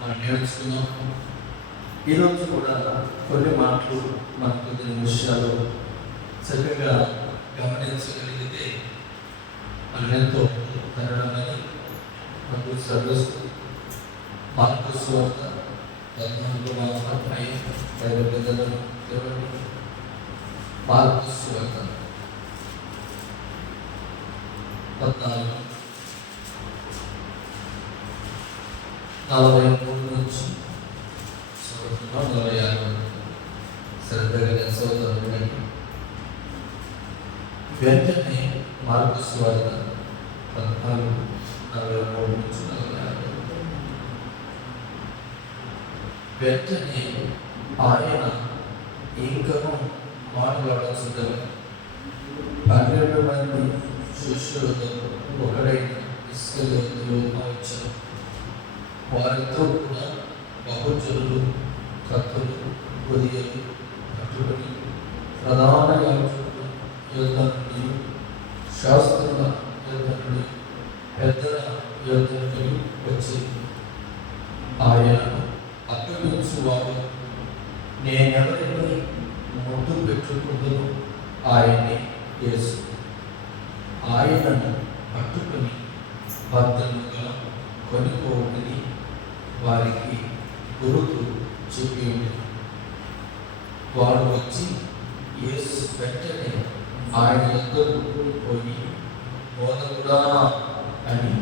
మనం నేర్చుకున్నాం. ఈరోజు కూడా కొన్ని మాటలు మనకు కొన్ని విషయాలు చక్కగా గమనించగలిగితే మనం ఎంతో ధనమని మనకు సర్వస్తు. మార్కు సువార్త 14వ అధ్యాయం 5 మార్కు సువార్త 14:43 నుంచి 46 శ్రద్ధగా చదువుతాను. వెంటనే మార్కు సువార్త 14:43 నుంచి 46. వెంటనే ఆయన ఇంకను మాట్లాడుతుండగా 12 మంది శిష్యులతో ఒకడైన ఇస్కరియోతు వచ్చారు. వారితో కూడా బహుజనులు, కత్తులు, కొరియలు పట్టుకొని ప్రధాన యాజకుల యొద్ద నుండి, శాస్త్రుల యొద్ద నుండి, పెద్దల యొద్ద నుండి వచ్చి ఆయనను అప్పగించువారు నేనెవరిని ముద్దు పెట్టుకుందును, ఆయన్ని యేసు. ఆయనను పట్టుకుని భద్రముగా కొనుక్కోవని వారికి గురుతు చూపింది. వాడు వచ్చి యేసు వెంటనే ఆయన యొద్దకు పోయి బోధకుడా అని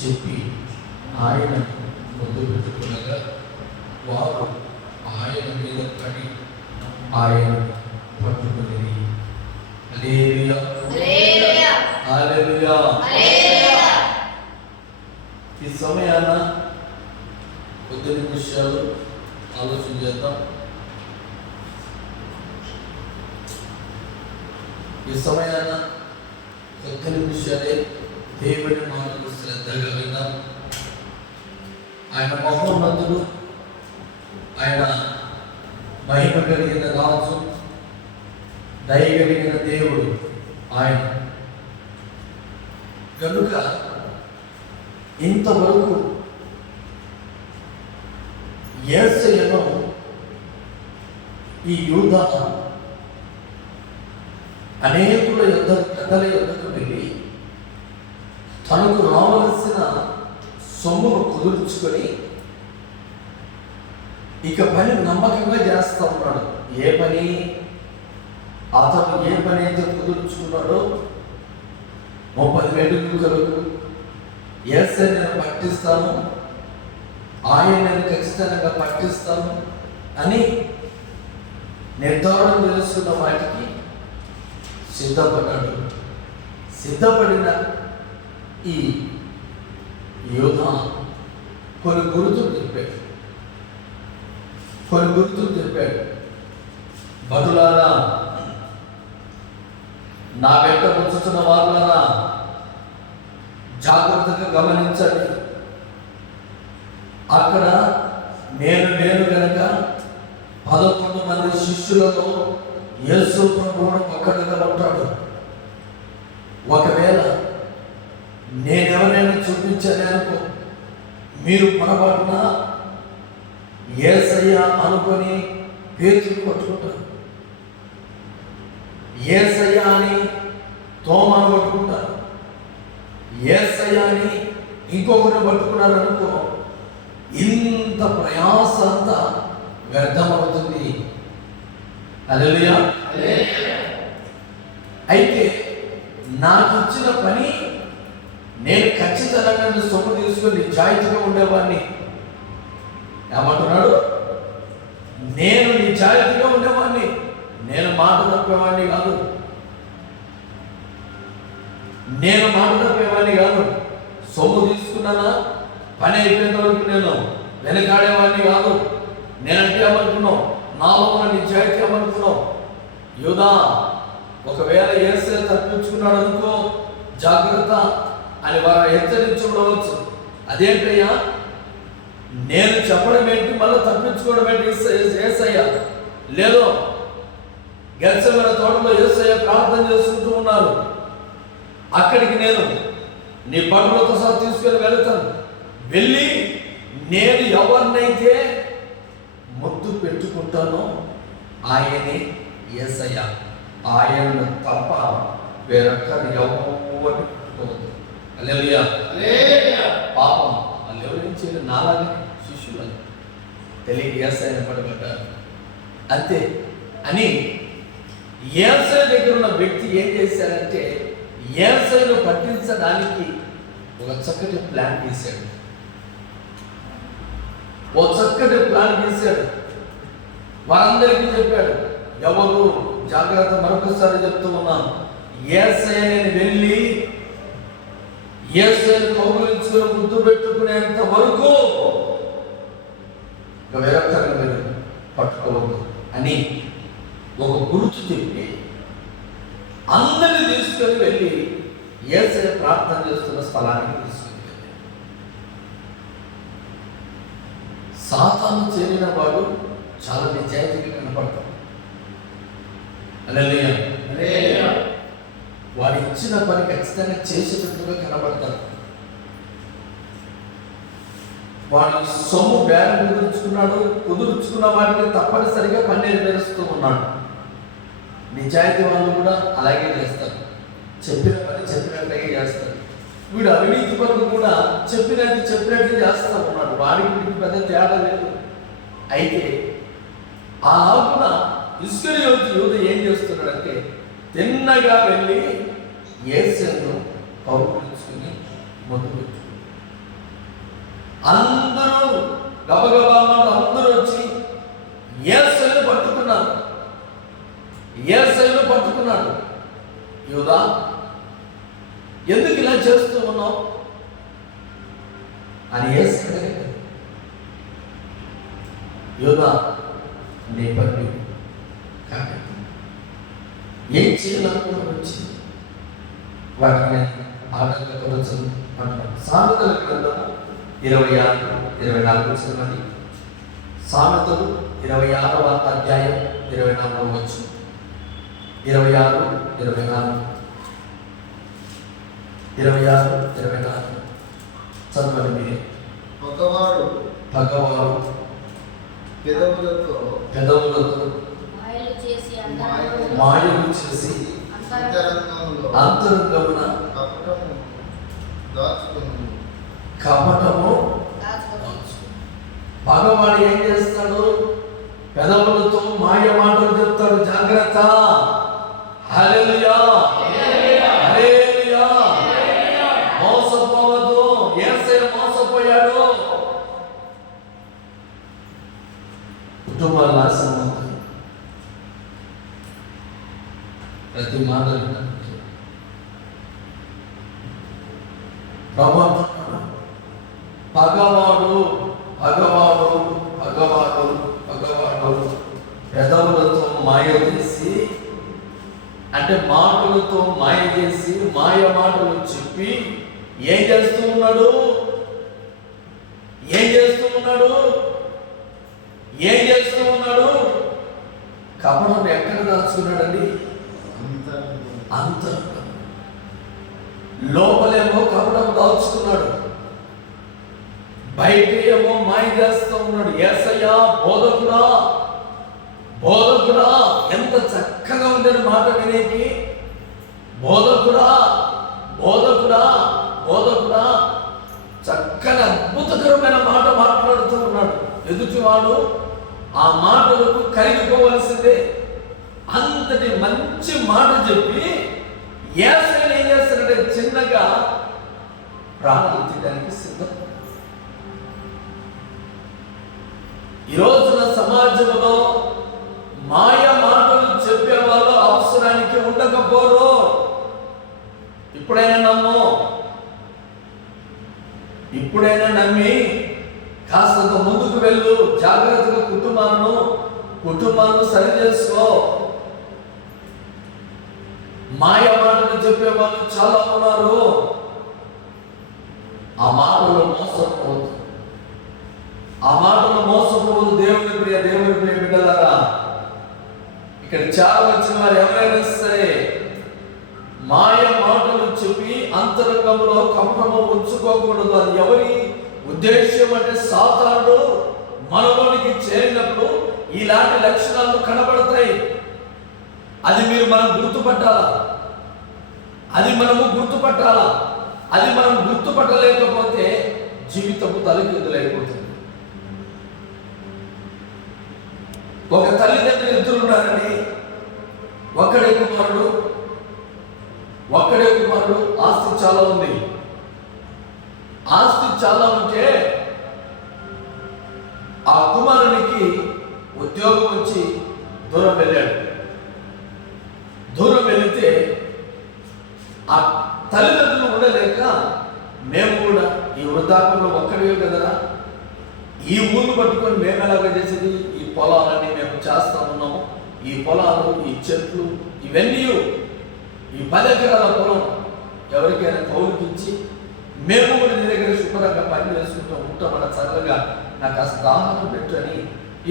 చెప్పి ఆయనను ముద్దు పెట్టుకునగా వారు ఆయన మీద పడి ఆయన పట్టుకునేది. హల్లెలూయా, హల్లెలూయా. ఈ సమయాన కొద్ది నిమిషాలు ఆలోచన చేద్దాం. ఈ సమయాన కొద్ది నిమిషాలే దేవుడి మాటలు శ్రద్ధగా విందాం. ఆయన మహోన్నతుడు, ఆయన మహిమ కలిగిన రాజు, దయ కలిగిన దేవుడు ఆయన. కనుక ఇంతవరకు యేసయ్యను ఈ యూదా అనేకుల పెద్దల యొద్దకు వెళ్ళి తనకు రావలసిన సొమ్మును కుదుర్చుకొని ఇక పని నమ్మకంగా చేస్తూ ఉన్నాడు. ఏ పని అతను ఏ పని అయితే కుదుర్చుకున్నాడో 30 వెంట్రుకలకు యేసయ్య నేను పట్టిస్తాను, ఆయన నేను ఖచ్చితంగా పట్టిస్తాను అని నిర్ధారణ చేసుకున్న వాటికి సిద్ధపడ్డాడు. సిద్ధపడిన ఈ యోధా కొన్ని గుర్తులు చెప్పాడు. బదులారా, నా వెంట వచ్చుతున్న వారులారా, జాగ్రత్తగా గమనించండి. అక్కడ నేను కనుక 11 మంది శిష్యులతో యేసు ప్రభువును ఒక్కడిగా ఉంటాడు. ఒకవేళ నేనెవరైనా చూపించాననుకో, మీరు పొరపాటున యేసయ్య అనుకొని పేతురు పట్టుకుంటారు, యేసయ్య అని తోమను పట్టుకుంటారు, యేసయ్య అని ఇంకొకరిని పట్టుకున్నారనుకో, ఇంత ప్రయాస అంతా వ్యర్థమవుతుంది. హల్లెలూయా. అయితే నాకు ఇచ్చిన పని నేను ఖచ్చితంగా సొమ్ము తీసుకొని నిజాయితీగా ఉండేవాడిని. ఏమంటున్నాడు? నేను నిజాయితీగా ఉండేవాడిని, నేను మాట తప్పేవాడిని కాదు, సొమ్ము తీసుకున్నానా పని అయిపోయిన వరకు నేను వెనకాడేవాడిని కాదు. నేనంటే ఏమనుకున్నావు? నాలో ఉన్న నిజాయితీ ఏమనుకున్నావు? యూదా ఒకవేళ యేసయ్య తప్పించుకున్నాడు అనుకో, జాగ్రత్త అని వారు హెచ్చరించుకోవచ్చు. అదేంటయ్యా, నేను చెప్పడం ఏంటి, మళ్ళీ తప్పించుకోవడం ఏంటి? యేసయ్య లేదో గెత్సేమనే తోటలో యేసయ్య ప్రార్థన చేసుకుంటూ ఉన్నారు. అక్కడికి నేను నీ బట్టలతో సహా తీసుకొని వెళతాను, వెళ్ళి నేను ఎవరినైతే ముద్దు పెట్టుకుంటానో ఆయనే యేసయ్య. ఆయనను తప్ప వేరొక్కరు ఎవరు పెట్టుకోవద్దు. హల్లెలూయా. పాపం వాళ్ళు ఎవరేం చేయలేదు, నాలాగే శిష్యులు తెలియక యేసయ్యను పడబడ్డారు అంతే అని. యేసయ్య దగ్గర ఉన్న వ్యక్తి ఏం చేశారంటే యేసయ్యను పట్టించడానికి ఒక చక్కటి ప్లాన్ గీశాడు. వారందరికీ చెప్పాడు. ఎవరు జాగ్రత్త, మరొకసారి చెప్తూ ఉన్నాను, యేసయ్యని వెళ్ళి యేసయ్యను కౌగిలించుకుని ముద్దు పెట్టుకునేంత వరకు వేరొక్కరిని మీరు పట్టుకోవద్దు అని ఒక గుర్తు చెప్పి అందరిని తీసుకొని వెళ్ళి యేసయ్య ప్రార్థన చేస్తున్న స్థలానికి తీసుకుని వెళ్ళాడు. సాతాను చేరిన వాడు చాలా నిజాయితీగా కనపడతాడు. హల్లెలూయా. వాడు ఇచ్చిన పని ఖచ్చితంగా చేసేటట్టుగా కనబడతాడు. వాడు సొమ్ము బేరం కుదుర్చుకున్న వాడికి తప్పనిసరిగా పని నెరవేరుస్తూ ఉన్నాడు. నిజాయితీ వాళ్ళు కూడా అలాగే చేస్తారు, చెప్పిన పని చెప్పినట్టుగా చేస్తారు. వీడు అవినీతి పనులు కూడా చెప్పినట్టు చేస్తూ ఉన్నాడు. వాడికి పెద్ద తేడా లేదు. అయితే ఆ ఆకున ఇస్కరియోతు యూదా ఏం చేస్తున్నాడంటే తిన్నగా వెళ్ళి యేసయ్యను కౌగిలించుకుని ముద్దు పెట్టుకున్నాడు. అందరూ గబగబా అందరూ వచ్చి యేసయ్యను పట్టుకున్నాడు. యూదా, ఎందుకు ఇలా చేస్తూ ఉన్నావు అని యేసయ్య అడిగాడు. యూదా, నీ పని కాబట్టి ఏం చేయాలనుకున్నా వచ్చింది వాటిని ఆటంకపరచు అంటున్నాడు. సామెతల గ్రంథము 26-24 చదవండి. సామెతలు 26వ అధ్యాయం 24వ వచనం. 26-24 చదవండి మీరే. పగవాడు పెదవులతో మాయలు చేసి అంతరంగమున కపటము. పగవాడు ఏం చేస్తాడు? పెదవులతో మాయ మాటలు చెప్తాడు. జాగ్రత్త. హల్లెలూయా. హల్లెలూయా. మోసపోవద్దు. యేసయ్య మోసపోయాడు. కుటుంబాలు నాశనం అవుతాయి. ప్రతి మాట పగవాడు పెదవులతో మాయ చేసి, అంటే మాటలతో మాయ చేసి మాయ మాటలు చెప్పి ఏం చేస్తూ ఉన్నాడు? కపటం ఎక్కడ దాచుకున్నాడండి? అంతరంగం. లోపలేమో కపటం దాచుకున్నాడు, బయట ఏమో మాయ చేస్తూ ఉన్నాడు. యేసయ్య బోధకుడా ఎంత చక్కగా ఉందని మాట వినేకి. బోధకుడా చక్కని అద్భుతకరమైన మాట మాట్లాడుతూ ఉన్నాడు. ఎదుటివాడు ఆ మాటలకు కరిగిపోవలసిందే. అంతటి మంచి మాట చెప్పి యేసయ్య ఏం చేస్తాడంటే చిన్నగా ప్రాణాలు తీయడానికి సిద్ధం. ఈ రోజున సమాజంలో మాయ మాటలు చెప్పేవాళ్ళు అవసరానికి ఉండకపోరు. ఇప్పుడైనా నమ్మి కాస్త ముందుకు వెళ్ళు. జాగ్రత్తగా కుటుంబాలను సరి చేసుకో. మాయ మాటలు చెప్పేవాళ్ళు చాలా ఉన్నారు. ఆ మాటలు మోసపోవద్దు. దేవుని ప్రియ బిడ్డలారా, ఇక్కడ చాలా వచ్చిన వారు ఎవరైనా సరే మాయ మాటలు చెప్పి అంతరంగంలో కపటము ఉంచుకోకూడదు. అది ఎవరి ఉద్దేశ్యం అంటే సాతాను మనలోనికి చేరినప్పుడు ఇలాంటి లక్షణాలు కనబడతాయి. అది మనం గుర్తుపట్టాలా, అది మనము గుర్తుపట్టాలా. అది మనం గుర్తుపట్టలేకపోతే జీవితము తలకిందులైపోతుంది. ఒక తల్లిదండ్రులు ఇద్దరు ఉన్నారని, ఒక్కడే కుమారుడు, ఆస్తి చాలా ఉంది. ఆస్తి చాలా ఉంటే ఆ కుమారునికి ఉద్యోగం వచ్చి దూరం వెళ్ళాడు. దూరం వెళితే ఆ తల్లిదండ్రులు ఉండలేక, మేము కూడా ఈ వృద్ధాపంలో ఒక్కడే కదరా, ఈ ఊళ్ళు పట్టుకొని మేము ఎలాగ చేసేది, ఈ పొలాలన్నీ మేము చేస్తా ఉన్నాము, ఈ పొలాలు, ఈ చెట్లు, ఇవన్నీ ఈ 10 ఎకరాల పొలం ఎవరికైనా కౌలుకిచ్చి మేము కూడా నీ దగ్గర శుభ్రంగా పని చేసుకుంటూ ఉంటామన్న చల్లగా నాకు అసలు దాహం పెట్టు అని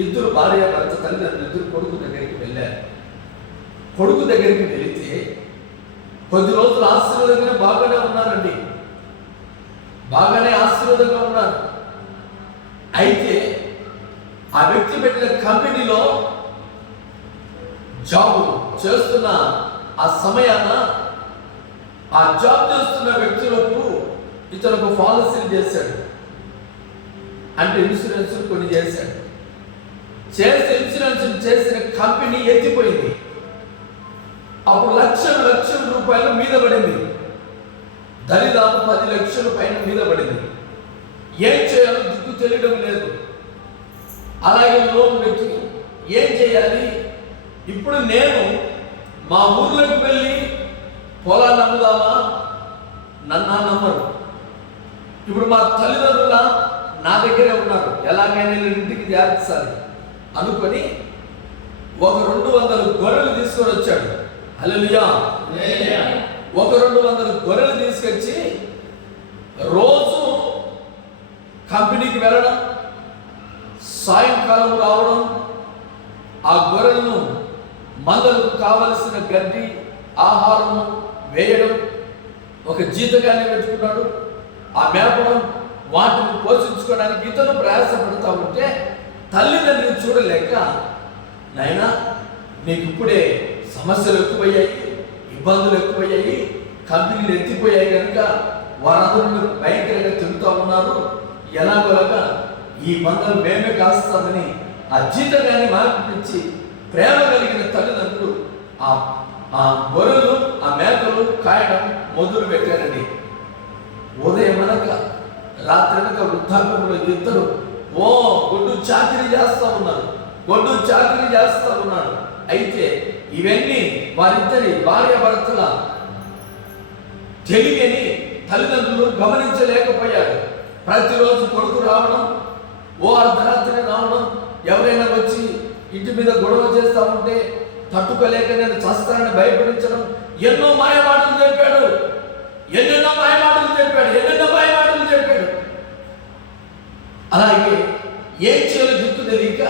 ఇద్దరు భార్య భర్త తల్లిదండ్రులు ఇద్దరు కొడుకు దగ్గరికి వెళ్ళారు. కొడుకు దగ్గరికి వెళితే కొద్ది రోజులు ఆశీర్వాదంగా బాగానే ఉన్నారండి, బాగానే ఆశీర్వాదంగా ఉన్నారు. అయితే ఆ వ్యక్తి పెట్టిన కంపెనీలో జాబ్ చేస్తున్న ఆ సమయాన ఆ జాబ్ చేస్తున్న వ్యక్తులకు ఇతను పాలసీలు చేశాడు. అంటే ఇన్సూరెన్స్ కొన్ని చేశాడు. ఇన్సూరెన్స్ చేసిన కంపెనీ ఎత్తిపోయింది. అప్పుడు లక్షల రూపాయలు మీద పడింది. దరిదాపు 10 లక్షల పైన మీద పడింది. ఏం చేయాలో దిక్కు తెలియడం లేదు. అలాగే లోన్ పెట్టి ఏం చేయాలి? ఇప్పుడు నేను మా ఊర్లోకి వెళ్ళి పొలాన్ని అమ్ముదామా? నన్ను నమ్మరు. ఇప్పుడు మా తల్లిదండ్రుల నా దగ్గరే ఉన్నారు, ఎలాగైనా ఇంటికి చేర్చాలి అనుకొని ఒక 200 గొర్రెలు తీసుకొని వచ్చాడు. హల్లెలూయా. ఒక 200 గొర్రెలు తీసుకొచ్చి రోజు కంపెనీకి వెళ్ళడం, సాయంకాలం రావడం, ఆ గొర్రెలను మందలకు కావలసిన గడ్డి ఆహారము వేయడం, ఒక జీతగాన్ని పెట్టుకున్నాడు. ఆ మేపడం, వాటిని పోషించుకోవడానికి ఇతను ప్రయాసపడుతూ ఉంటే తల్లిదండ్రులు చూడలేక, నాయనా నీకు ఇప్పుడే సమస్యలు ఎక్కువయ్యాయి, ఇబ్బందులు ఎక్కువయ్యాయి, కంపెనీలు ఎత్తిపోయాయి కనుక వారందరూ భయంకరంగా తిరుగుతూ ఉన్నారు, ఎలాగోలాగా ఈ మందలు మేమే కాస్తామని ఆ జీతగాన్ని మార్పించి ప్రేమ కలిగిన తల్లిదండ్రులు ఆ గొర్రెలు, ఆ మేకలు కాయడం మొదలు పెట్టారండి. ఉదయం అనక రాత్రి అనక వృద్ధాపంలో ఇద్దరు గొడ్డు చాకిరీ చేస్తూ ఉన్నారు. అయితే ఇవన్నీ వారిద్దరి భార్య భర్తల తెలియని తల్లిదండ్రులు గమనించలేకపోయారు. ప్రతిరోజు కొడుకు రావడం, అర్ధరాత్రి రావడం, ఎవరైనా వచ్చి ఇంటి మీద గొడవ చేస్తూ ఉంటే తట్టుకోలేక నేను చస్తానని భయపడించడం, ఎన్నెన్నో మాయమాటలు చెప్పాడు. అలాగే ఏం చేయాలో దిక్కు తెలియక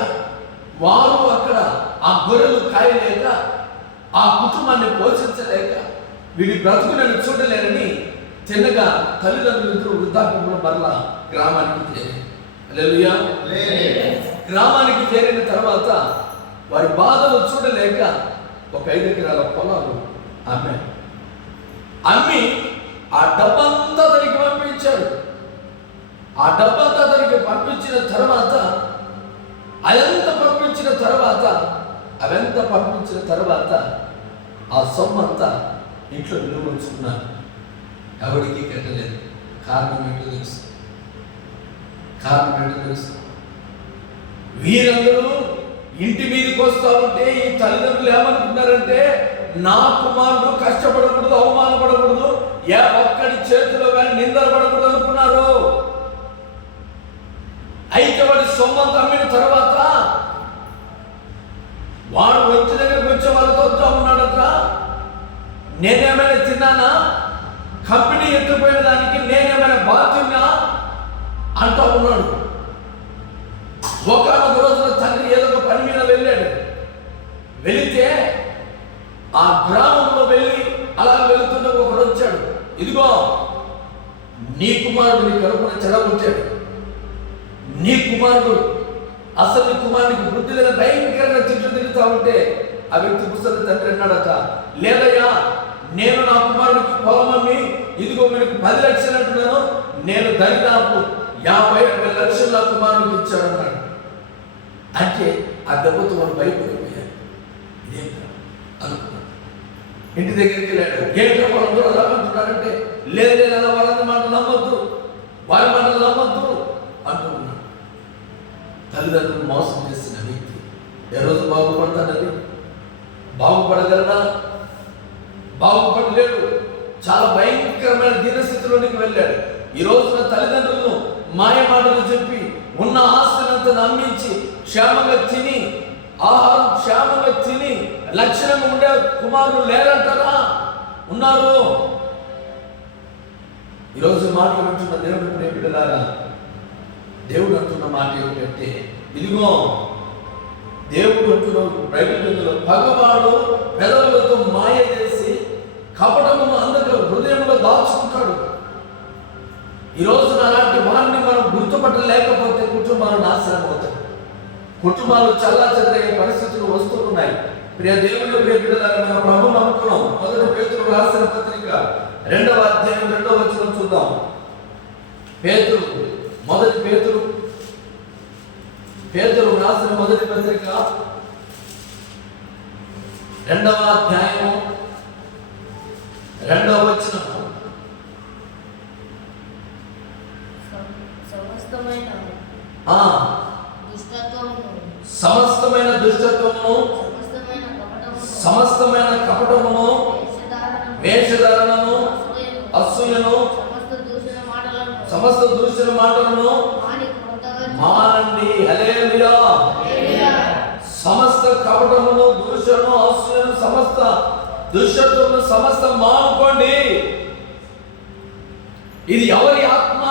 వారు అక్కడ ఆ గొర్రెలు కాయలేక, ఆ కుటుంబాన్ని పోషించలేక, వీడి బ్రతుకులను చూడలేరని చిన్నగా తల్లిదండ్రులు వృద్ధాప్యంలో మరలా గ్రామానికి చేరారు. హల్లెలూయా. గ్రామానికి చేరిన తర్వాత వారి బాధలు చూడలేక ఒక 5 ఎకరాల పొలాలు అమ్మి ఆ డబ్బంతా అతనికి పంపించాడు. ఆ డబ్బంతా అతనికి పంపించిన తర్వాత అవంతా పంపించిన తర్వాత ఆ సొమ్మంతా ఇంట్లో నిలువ ఉంచుకున్నారు. ఎవరికి కట్టలేదు. కారణం ఏంటో తెలుసు. వీరందరూ ఇంటి మీదకి వస్తా ఉంటే ఈ తల్లిదండ్రులు ఏమనుకున్నారంటే, నా కుమారుడు కష్టపడకూడదు, అవమానపడకూడదు, ఒక్కడి చేతిలో కానీ నిందలు పడకూడదు అనుకున్నారు. అయితే వాడి సొమ్మంతా అమ్మిన తర్వాత వాడు వచ్చి దగ్గరకు వచ్చే వాళ్ళతో వస్తూ ఉన్నాడట. నేనేమైనా తిన్నానా? కంపెనీ ఎత్తుపోయిన దానికి నేనేమైనా బాధ్యున్నా అంటూ ఉన్నాడు. ఒకనొక రోజున తండ్రి ఏదో ఒక పని మీద వెళ్ళాడు. వెళితే ఆ గ్రామంలో వెళ్ళి అలా వెళుతున్న ఒకడు వచ్చాడు. ఇదిగో నీ కుమారుడు నీ కడుపున చెడగొట్టాడు, నీ కుమారుడు అసలు నీ కుమారునికి బుద్ధి లేదా భయంకరంగా తిట్లు తిరుగుతా ఉంటే ఆ వ్యక్తి ముసలి తండ్రి అన్నాడట, లేదయ్యా నేను నా కుమారునికి పొలం అమ్మి ఇదిగో మీకు 10 లక్షలు అంటున్నాను, నేను దరిదాపు 50 లక్షలు నా కుమారునికి ఇచ్చాడన్నాడు. అంటే ఆ దెబ్బతో వాళ్ళు భయపడిపోయారు. ఇదేంటా అనుకున్నాడు. ఇంటి దగ్గరికి వెళ్ళాడు. ఏంటో వాళ్ళందరూ అలా అంటున్నారంటే, లేదు వాళ్ళందరి మాటలు నమ్మొద్దు, వారి మాటలు నమ్మొద్దు అంటున్నాడు. తల్లిదండ్రులు మోసం చేసిన వ్యక్తి ఏ రోజు బాగుపడతాడని? బాగుపడగలడా? బాగుపడలేడు. చాలా భయంకరమైన దీనస్థితిలోనికి వెళ్ళాడు. ఈ రోజున తల్లిదండ్రులను మాయ మాటలు చెప్పి ఉన్న ఆస్తినంతా నమ్మించి క్షేమంగా తిని ఆహారం క్షేమంగా తిని లక్షణంగా ఉండే కుమారులు లేరంటారా? ఉన్నారు. ఈరోజు మాటలు వింటున్న దేవుడు ప్రేమికులారా, దేవుడు అంటున్న మాట ఏమిటంటే, ఇదిగో దేవుడు అంటున్న బైబిల్లో పగవాడు పెదవులతో మాయ చేసి కపటమును అందరూ హృదయంలో దాచుకుంటాడు. ఈరోజు అలాంటి వారిని మనం గుర్తుపట్టలేకపోతే కుటుంబాలు నాశనం అవుతాయి. కుటుంబాలు చల్లాచెదరయ్యే పరిస్థితులు వస్తూ ఉన్నాయి. ప్రియ దేవుడు ప్రియ బిడ్డలారా, మన ప్రభువును నమ్ముకున్నాం. 1 పేతురు రాసిన పత్రిక 2వ అధ్యాయం 2వ వచనం చూద్దాం. పేతురు రాసిన మొదటి పత్రిక 2వ అధ్యాయం 2వ వచనం. సమస్తమైన దుష్టత్వమును సమస్తమైన కపటమును వేషధారణను అసూయను సమస్త దూషణ మాటలను మానండి. హల్లెలూయా. సమస్త కపటమును దూషణను అసూయను సమస్త దుష్టత్వమును సమస్త మానుకోండి. ఇది ఎవరి ఆత్మ?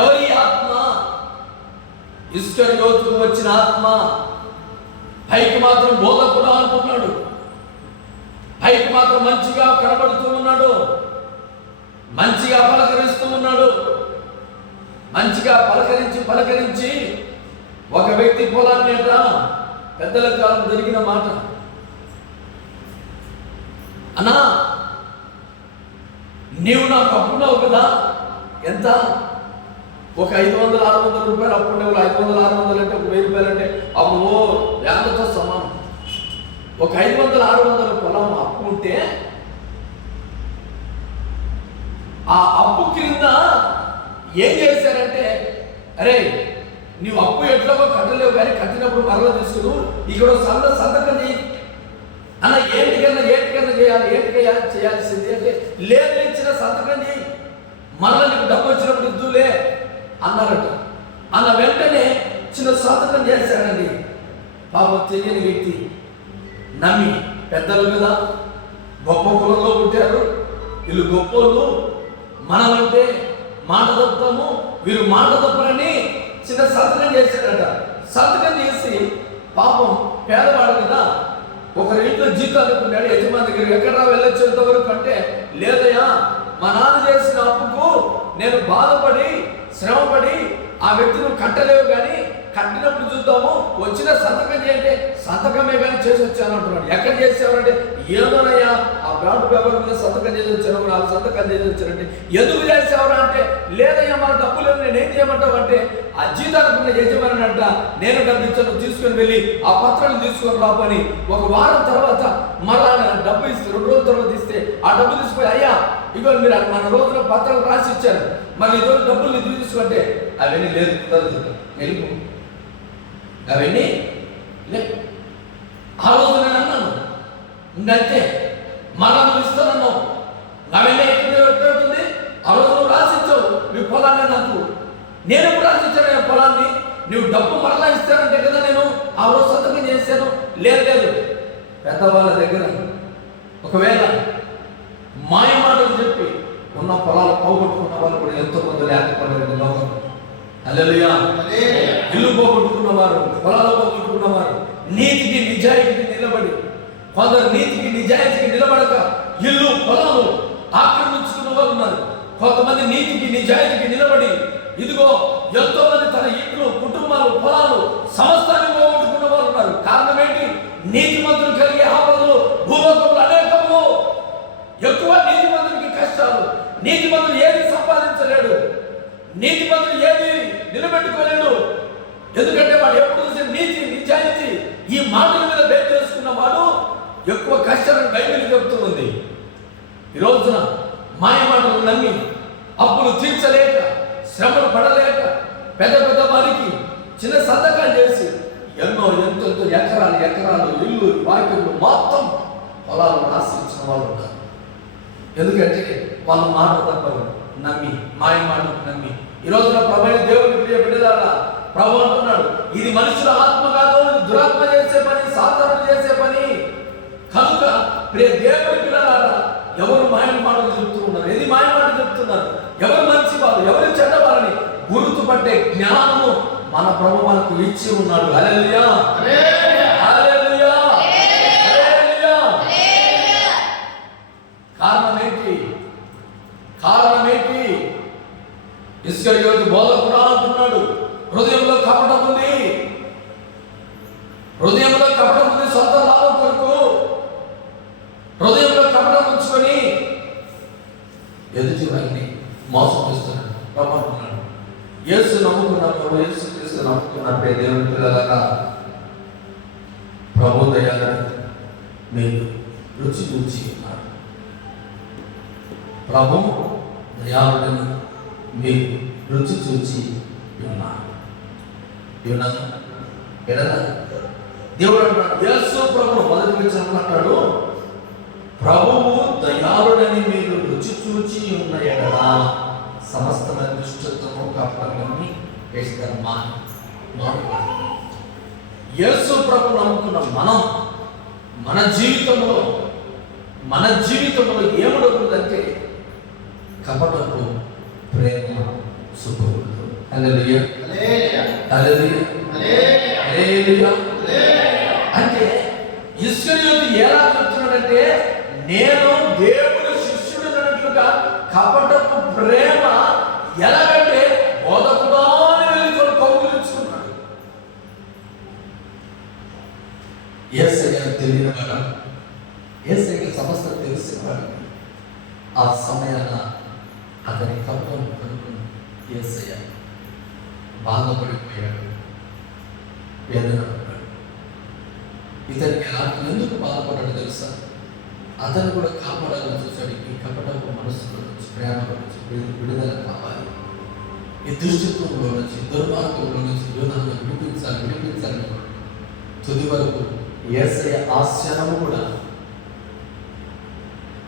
ఎవరి ఆత్మ? ఇస్కరియోతుకు వచ్చిన ఆత్మ. పైకి మాత్రం బోధకుడు అంటున్నాడు, పైకి మాత్రం మంచిగా కనబడుతూ ఉన్నాడు, మంచిగా పలకరిస్తూ ఉన్నాడు. మంచిగా పలకరించి ఒక వ్యక్తి పొలాన్ని పెద్దల కాలం జరిగిన మాట, అన్నా నీవు నాకు అప్పున్నావు కదా, ఎంత? ఒక 500-600 రూపాయలు అప్పుడు 500-600 అంటే ఒక 1000 రూపాయలు అంటే అప్పుడు వేలతో సమానం. ఒక 500-600 పొలం అప్పు ఉంటే ఆ అప్పు కింద ఏం చేశారంటే, అరే నీవు అప్పు ఎట్లాగో కట్టలేవు కానీ కట్టినప్పుడు మరలా తీసుకుని ఇక్కడ సంతకం చేయి అన్న. ఏంటికన్నా చేయాల్సింది అంటే, లేదు ఇచ్చిన సంతకం చేయి, మరలా నీకు డబ్బు వచ్చినప్పుడు ఇద్దులే అన్నారట. అన్న వెంటనే చిన్న సంతకం చేశాడండి. పాపం తెలియని వ్యక్తి నమ్మి, పెద్దలు కదా, గొప్ప కులంలో పుట్టారు, వీళ్ళు గొప్పోళ్ళు, మనమంటే మాట తప్పుతాము, వీరు మాట తప్పరని చిన్న సంతకం చేశాడట. సంతకం చేసి పాపం పేదవాడు కదా, ఒకరి ఇంట్లో జీతాలు అనుకున్నాడు. యజమాని దగ్గర ఎక్కడా వెళ్ళొచ్చేంత వరకు అంటే, లేదయ్యా మా నాన్న చేసిన అప్పుకు నేను బాధపడి శ్రమపడి ఆ వ్యక్తిని కట్టలేవు కానీ కట్టినప్పుడు చూద్దాము, వచ్చిన సంతకం చేయంటే సంతకమే కానీ చేసి వచ్చాను అంటున్నాడు. ఎక్కడ చేసేవారంటే, ఏదోనయ్యా ఆ బ్రాండ్ పేపర్ మీద సంతకం చేసి వచ్చాను, 4 సంతకాలు చేసి వచ్చారంటే, ఎందుకు చేసేవారా అంటే, లేదయ్యా మన డబ్బు లేదు, నేను ఏం చేయమంటావు అంటే, ఆ జీతానుకున్న యజమాని అంట, నేను డబ్బు ఇచ్చాను తీసుకుని వెళ్ళి ఆ పత్రాలు తీసుకొని రాపని. ఒక వారం తర్వాత మరలా డబ్బు ఇస్తే 2 రోజుల తర్వాత ఇస్తే ఆ డబ్బు తీసుకుని, అయ్యా ఇగో మీరు మన రోజున పత్రాలు రాసి ఇచ్చారు, మరి ఈరోజు డబ్బులు తీసుకుంటే అవన్నీ లేదు, కుదరదు, వెళ్ళిపో, అవన్నీ లేదు. ఆ రోజు నేను అన్నాను, ఇంకంతే మరలా నువ్వు ఇస్తానన్నావు, అవన్నీ ఎక్కడవుతుంది. ఆ రోజు నువ్వు రాసిచ్చావు మీ పొలాన్ని, నాకు నేను ఎప్పుడు రాసిచ్చాను ఆ పొలాన్ని, నువ్వు డబ్బు మరలా ఇస్తానంటే కదా నేను ఆ రోజు సంతకం చేశాను. లేదు పెద్దవాళ్ళ దగ్గర ఒకవేళ మాయ మాటలు చెప్పి ఉన్న పొలాలు పోగొట్టుకున్న వాళ్ళు కూడా ఎంతో మంది లేకపోలేదు లోకం. హల్లెలూయా. ఇల్లు పోగొట్టుకున్న వారు, పొలాలు పోగొట్టుకున్న వారు, నీతికి నిజాయితీకి నిలబడి, కొందరు నీతికి నిజాయితీకి నిలబడక ఇల్లు పొలాలు ఆక్రమించుకున్న వాళ్ళు ఉన్నారు. కొంతమంది నీతికి నిజాయితీకి నిలబడి ఇదిగో ఎంతో మంది తన ఇంట్లో కుటుంబాలు పొలాలు సమస్తాన్ని పోగొట్టుకున్న వారు ఉన్నారు. కారణం ఏంటి? నీతిమంతులు కలిగే ఆపదలు భూలోకంలో అనేకము. ఎక్కువ నీతిమంతుడికి కష్టాలు. నీతిమంతుడు ఏది సంపాదించలేడు, నీతిమంతుడు ఏది నిలబెట్టుకోలేడు. ఎందుకంటే వాడు ఎప్పుడు చూసి నీతి నిజాయితీ ఈ మాటల మీద బేస్ చేసుకున్న వాడు ఎక్కువ కష్టాలను బైబిల్ చెబుతుంది. ఈ రోజున మాయ మాటలు నమ్మి అప్పులు తీర్చలేక, శ్రమలు పడలేక, పెద్ద పెద్ద వారికి చిన్న సంతకాలు చేసి ఎంతో ఎకరాలు ఇల్లు వాకిళ్ళు మొత్తం పొలాలను ఆశ్రయించిన వాళ్ళు ఉన్నారు. ఎందుకంటే వాళ్ళ మాట తప్పరు నమ్మి, మాయ మాటలు నమ్మి. ఈ రోజున ప్రభువైన దేవుని ప్రియ బిడ్డలారా, ప్రభు అంటున్నాడు, ఇది మనుషుల ఆత్మ కాదు, దురాత్మ చేసే పని, సాతానుడు చేసే పని. కనుక ప్రియ దేవుని పిల్లలారా, ఎవరు మాయ మాటలు చెప్తూ ఉన్నారు? ఏది మాయ మాట చెప్తున్నారు? ఎవరు మంచి వాళ్ళు, ఎవరు చెడ్డవాళ్ళని గుర్తుపట్టే జ్ఞానము మన ప్రభు మనకు ఇచ్చి ఉన్నాడు. హల్లెలూయా, హల్లెలూయా, హల్లెలూయా. కారణం ఏంటి? ఇస్కరియోతు బోధకుడు అంటున్నాడు, హృదయంలో కపటం ఉంది, సొంత లాభం కొరకు హృదయంలో కపటం ఉంచుకొని ఎదుటి వారిని మోసం చేస్తున్నాడు. ప్రభు అంటున్నాడు, యేసు నమ్ముకున్నప్పుడు, యేసు క్రీస్తు నమ్ముకున్నప్పుడే దేవుని పిల్లలారా, ప్రభు దయాలను మీరు రుచి చూచి ఉన్నారు. ప్రభు దయాలను మీరు రుచి చూచి ఉన్నారు. దేవుడు అంటాడు, యేసు ప్రభువు మొదటి వచనంలో అంటాడు, ప్రభువు దయాళుడని మీరు రుచి చూచి ఉన్న ఎడల సమస్తమైన దుష్టత్వము కపటముని వేస్తారు. యేసు ప్రభు నమ్ముకున్న మనం మన జీవితంలో ఏముండకూడదంటే కపటపు, ప్రేమ, సుఖములు. హల్లెలూయా, హల్లెలూయా, హల్లెలూయా. అంటే ఇస్కరియోతు ఎలా చెప్తున్నాడంటే, నేను దేవుని శిష్యుడు అన్నట్లుగా కపటపు ప్రేమ ఎలాగంటే బోధకుడా అని వెళ్ళి కౌగిలించుకున్నాడు. యేసయ్య తెలియనివాడు, యేసయ్యకి సమస్త తెలిసినవాడు. ఆ సమయాన అతని కపటం కనుక్కుని యేసయ్య బాధపడిపోయాడు, వేదన పడ్డాడు. ఇతనికి ఎందుకు బాధపడ్డాడు తెలుసా? అతను కూడా కాపాడాలని చూశాడు. ఈ కపటపు మనసులో నుంచి, ప్రేమలో నుంచి విడుదల కావాలి. ఈ దుష్టత్వంలో నుంచి, దుర్మార్గంలో నుంచి యోధాన్ని విడిపించాలని తుది వరకు యేసయ్య ఆశ్రయము కూడా,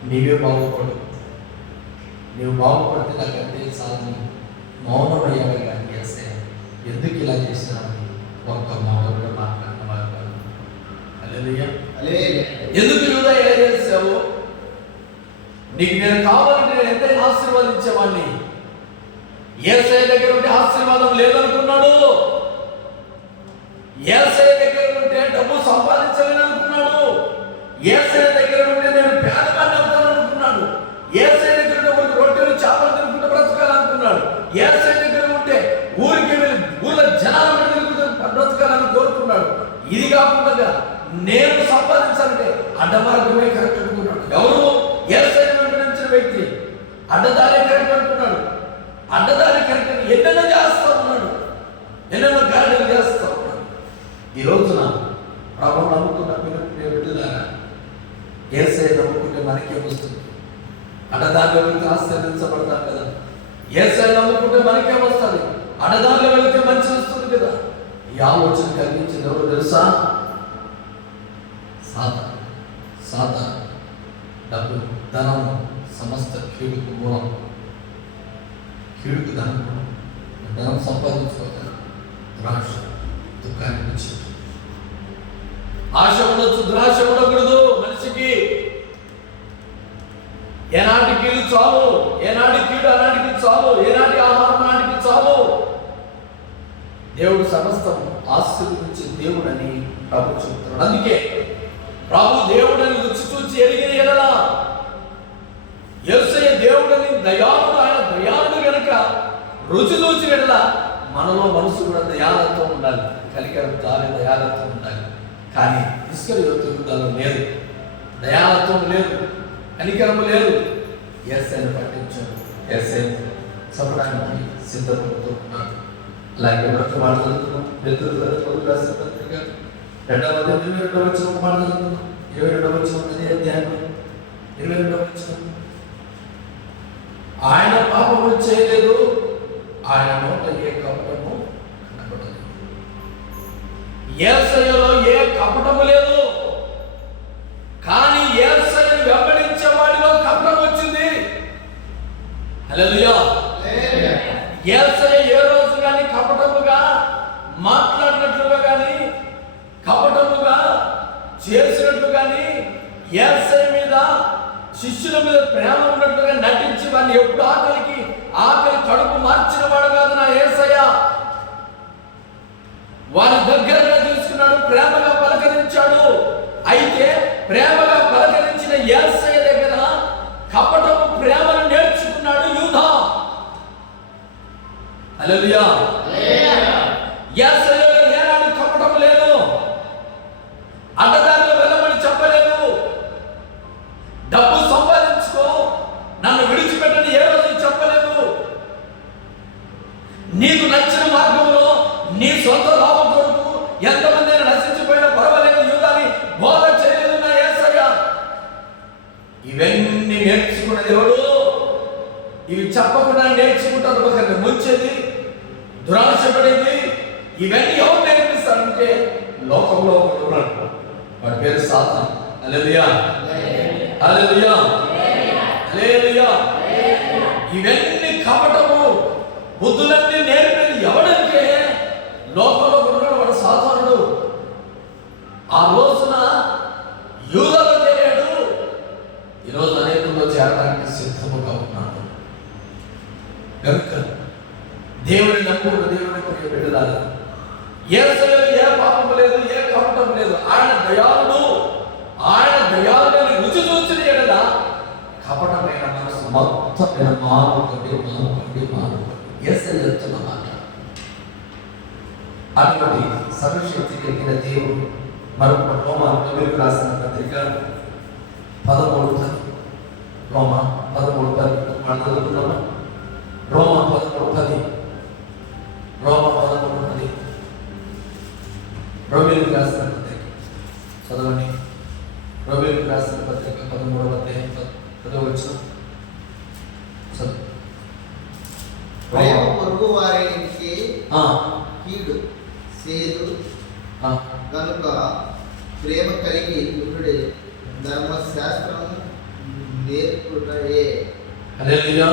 నీవే బాగుపడు, నీవు బాగుపడితే నాకంటే చాలని మౌనమయ్యాడు. కానీ యేసయ్య ఎందుకు ఇలా చేసినామని ఒక్క మాట కూడా మాట్లాడిన వారు కాదు. హల్లెలూయా, ఎందుకు యూదా ఇలా చేసావు? నీకు నేను కావాలంటే నేను ఎంతైనా ఆశీర్వదించేవాడిని. యేసయ్య దగ్గర ఉంటే ఆశీర్వాదం లేదనుకున్నాడు. యేసయ్య దగ్గర ఉంటే డబ్బు సంపాదించలేననుకున్నాడు. యేసయ్య దగ్గర ఉంటే నేను పేదవాడిని అవుతాననుకున్నాడు. యేసయ్య దగ్గర ఉంటే రొట్టెలు చేపలు తినుకుంటూ బ్రతకాలనుకున్నాడు. యేసయ్య దగ్గర ఉంటే ఊరికి వెళ్ళి ఊళ్ళో జనాల బ్రతకాలని కోరుకున్నాడు. ఇది కాకుండా నేను సంపాదించాలంటే అడ్డమార్గమే కరెక్ట్ అనుకున్నాడు. ఎవరు? యేసయ్య వెంబడించిన వ్యక్తి అడ్డదారి కరెక్ట్ అనుకున్నాడు. అడ్డదారి కరెక్ట్ అని ఎన్నెన్నో చేస్తా ఉన్నాడు, ఎన్నెన్నో గాడిలు చేస్తా ఉన్నాడు. ఈ రోజున ప్రభు నమ్ముకున్న బిడ్డలారా, యేసయ్య నమ్ముకుంటే మనకే వస్తుంది. అడ్డదారిలో వెళ్తే ఆశీర్వదించబడతాం కదా. యేసయ్య నమ్ముకుంటే మనకే వస్తుంది. అడ్డదారిలో వెళితే మంచి వస్తుంది కదా. ఈ ఆలోచన కలిగించింది ఎవరు తెలుసా? సాతాను. డబ్బు, ధనం సమస్త కీడుకు మూలం. కీడుకు ధనం సంపాదించుకోవాలి. ద్రాక్ష దుఃఖానికి వచ్చి ఆశ ఉండొచ్చు, ద్రాక్ష ఉండకూడదు మనిషికి. ఏనాటి కీడు చాలు, ఏనాటి కీడు అనాటికి చాలు, ఏనాటి ఆహారం నాటికి చాలు. దేవుడు సమస్తం ఆశీర్వదించే దేవుడు అని ప్రభు చెప్తున్నాడు. అందుకే ప్రభు దేవుడని రుచి చూచి ఎరిగిన ఎడలా, యేసయ్య దేవుడని దయాళుడు, ఆయన దయాళుడు గనుక రుచి చూచి ఎడలా మనలో మనసు కూడా దయాలత్వం ఉండాలి, కనికరం చాలి దయాలత్వం ఉండాలి. కానీ ఇస్కరియోతు యూదాలో లేదు, దయాలత్వం లేదు, కనికరం లేదు. యేసయ్యను పట్టించాడు, యేసయ్యను చంపడానికి సిద్ధపడుతూ ఉన్నాడు. అలాగే మరొక మాట చదువుతున్నాం, పేతురు రాసిన పత్రిక 2వ అధ్యాయం 22వ వచనం మాట చదువుతున్నాం. 22వ వచనం, అదే అధ్యాయం 22వ వచనం. ఆయన పాపము చేయలేదు, ఆయన నోట ఏ కపటము కనబడలేదు. యేసయ్యలో ఏ కపటము లేదు, కానీ యేసయ్యను వెంబడించే వాడిలో కపటం వచ్చింది. హల్లెలూయా. యేసయ్య ఏ రోజు కానీ కపటముగా మాట్లాడినట్లుగా కానీ, కపటముగా చేసినట్లు కానీ, యేసయ్య మీద శిష్యుల మీద ప్రేమ ఉన్నట్లుగా నటించి వారిని ఎప్పుడు ఆకలి కడుపు మార్చిన వాడు కాదు నా యేసయ్య. వారి దగ్గరగా తీసుకున్నాడు, ప్రేమగా పలకరించాడు. అయితే ప్రేమగా పలకరించిన యేసయ్య దగ్గర కపటము ప్రేమను నేర్చుకున్నాడు యూదా. హల్లెలూయా. యేసయ్యలో ఏనాడు కపటం లేదు, అడ్డదారిలో వెళ్ళమని చెప్పలేదు, డబ్బు సంపాదించుకో నన్ను విడిచిపెట్టని ఏ రోజు చెప్పలేదు. నీకు నచ్చిన మార్గంలో నీ సొంత లాభం కొరకు ఎంతమంది నశించిపోయినా పర్వాలేదు యూదాని బోధ చేయలేదు నా యేసయ్య. ఇవన్నీ నేర్చుకున్న దేవుడు ఇవి చెప్పకుండా నేర్చుకుంటారు, ఒకరిని ముంచేది, దురాశపడేది. ఇవన్నీ ఎవరు నేర్పిస్తారంటే లోకంలో ఒకటి ఉన్నాడు, వాడి పేరు సాతాను. హల్లెలూయా, హల్లెలూయా, హల్లెలూయా. ఇవన్నీ కపటము బుద్ధులన్నీ నేర్పేది ఎవడంటే లోకంలో ఉన్నాడు, వాడు సాతానుడు. ఆ రోజున యూదాలో చేరాడు, ఈరోజు అనేకుల్లో చేరడానికి సిద్ధముగా ఉన్నాడు. కనుక దేవుని నమ్ముకున్న దేవుని కొరకు బిడ్డలారా, యేసయ్యలో ఏ పాపం లేదు, ఏ కపటం లేదు. ఆయన దయాళుడు, ఆయన దయాళుడని రుచి చూసిన ఎడల కపటమైన మనసు మొత్తం మానుకోండి. యేసయ్య చెప్తున్న మాట. అటువంటి సర్వశక్తి కలిగిన దేవుడు మరొక రోమాకు రాసిన పత్రిక 13:10. రోమా 13:10 మనం చదువుతున్నామా? రోమా 13:10. రోమా 13:10 రోమీయులకు రాసిన పత్రిక చదవండి. రోమీయులకు రాసిన పత్రిక 13వ అధ్యాయం 10వ వచనం చదువు. ప్రేమ పొరుగు వారికి కీడు చేయదు కనుక ప్రేమ కలిగి ఉండుడే ధర్మశాస్త్రం నేర్పుటయే. హల్లెలూయా,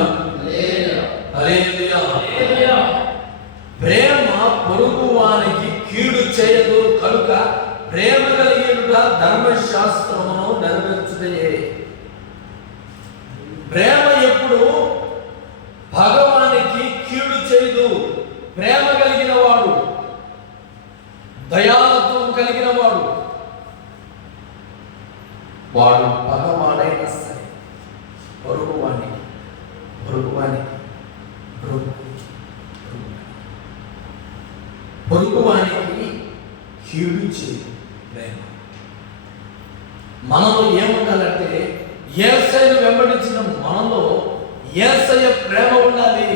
హల్లెలూయా, హల్లెలూయా. ప్రేమ పొరుగు వానికి కీడు చేయదు కనుక ప్రేమ కలిగిన ధర్మశాస్త్రమును నెరవేర్చుటయే. ప్రేమ ఎప్పుడు భగవానికి కీడు చేయదు. ప్రేమ కలిగిన వాడు, దయాలత్వం కలిగిన వాడు, వాడు భగవానైనా సరే పొరుగువానికి కీడు చేయదు ప్రేమ. మనలో ఏముండాలంటే యేసయ్యను వెంబడించిన మనలో యేసయ్య ప్రేమ ఉండాలి,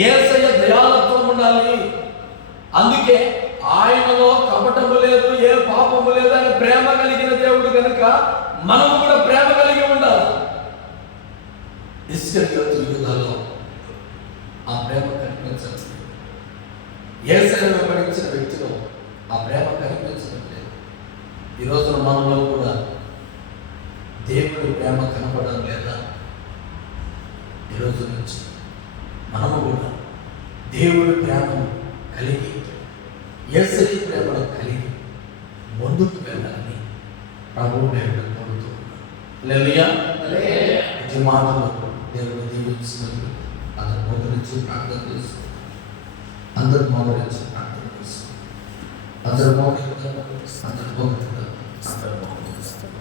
యేసయ్య దయాలత్వం ఉండాలి. అందుకే ఆయనలో కపటము లేదు, ఏ పాపము లేదు, ఆయన ప్రేమ కలిగిన దేవుడు కనుక మనము కూడా ప్రేమ కలిగి ఉండాలి. ఇస్కరియోతు యూదాలో ఆ ప్రేమ కనిపించదు. యేసయ్యను వెంబడించిన వ్యక్తిలో ఆ ప్రేమ కనిపించడం లేదు. ఈ రోజున మనలో కూడా దేవుడి ప్రేమ కనపడడం లేదా? ఈరోజు నుంచి మనము కూడా దేవుడి ప్రేమను కలిగి, యేసయ్య ప్రేమను కలిగి ముందుకు వెళ్ళాలని ప్రభువు నేను కోరుతూ ఉన్నాను. హల్లెలూయా. ఈ మాటలు దేవుడు దీవించినందుకు అందరూ మోకరించి ప్రార్థన చేస్తూ, అందరూ మోకరించి ప్రార్థన చేస్తూ, అందరూ మోకరిద్దాం, అందరూ మోకరిద్దాం, అందరూ మోకరిద్దాం.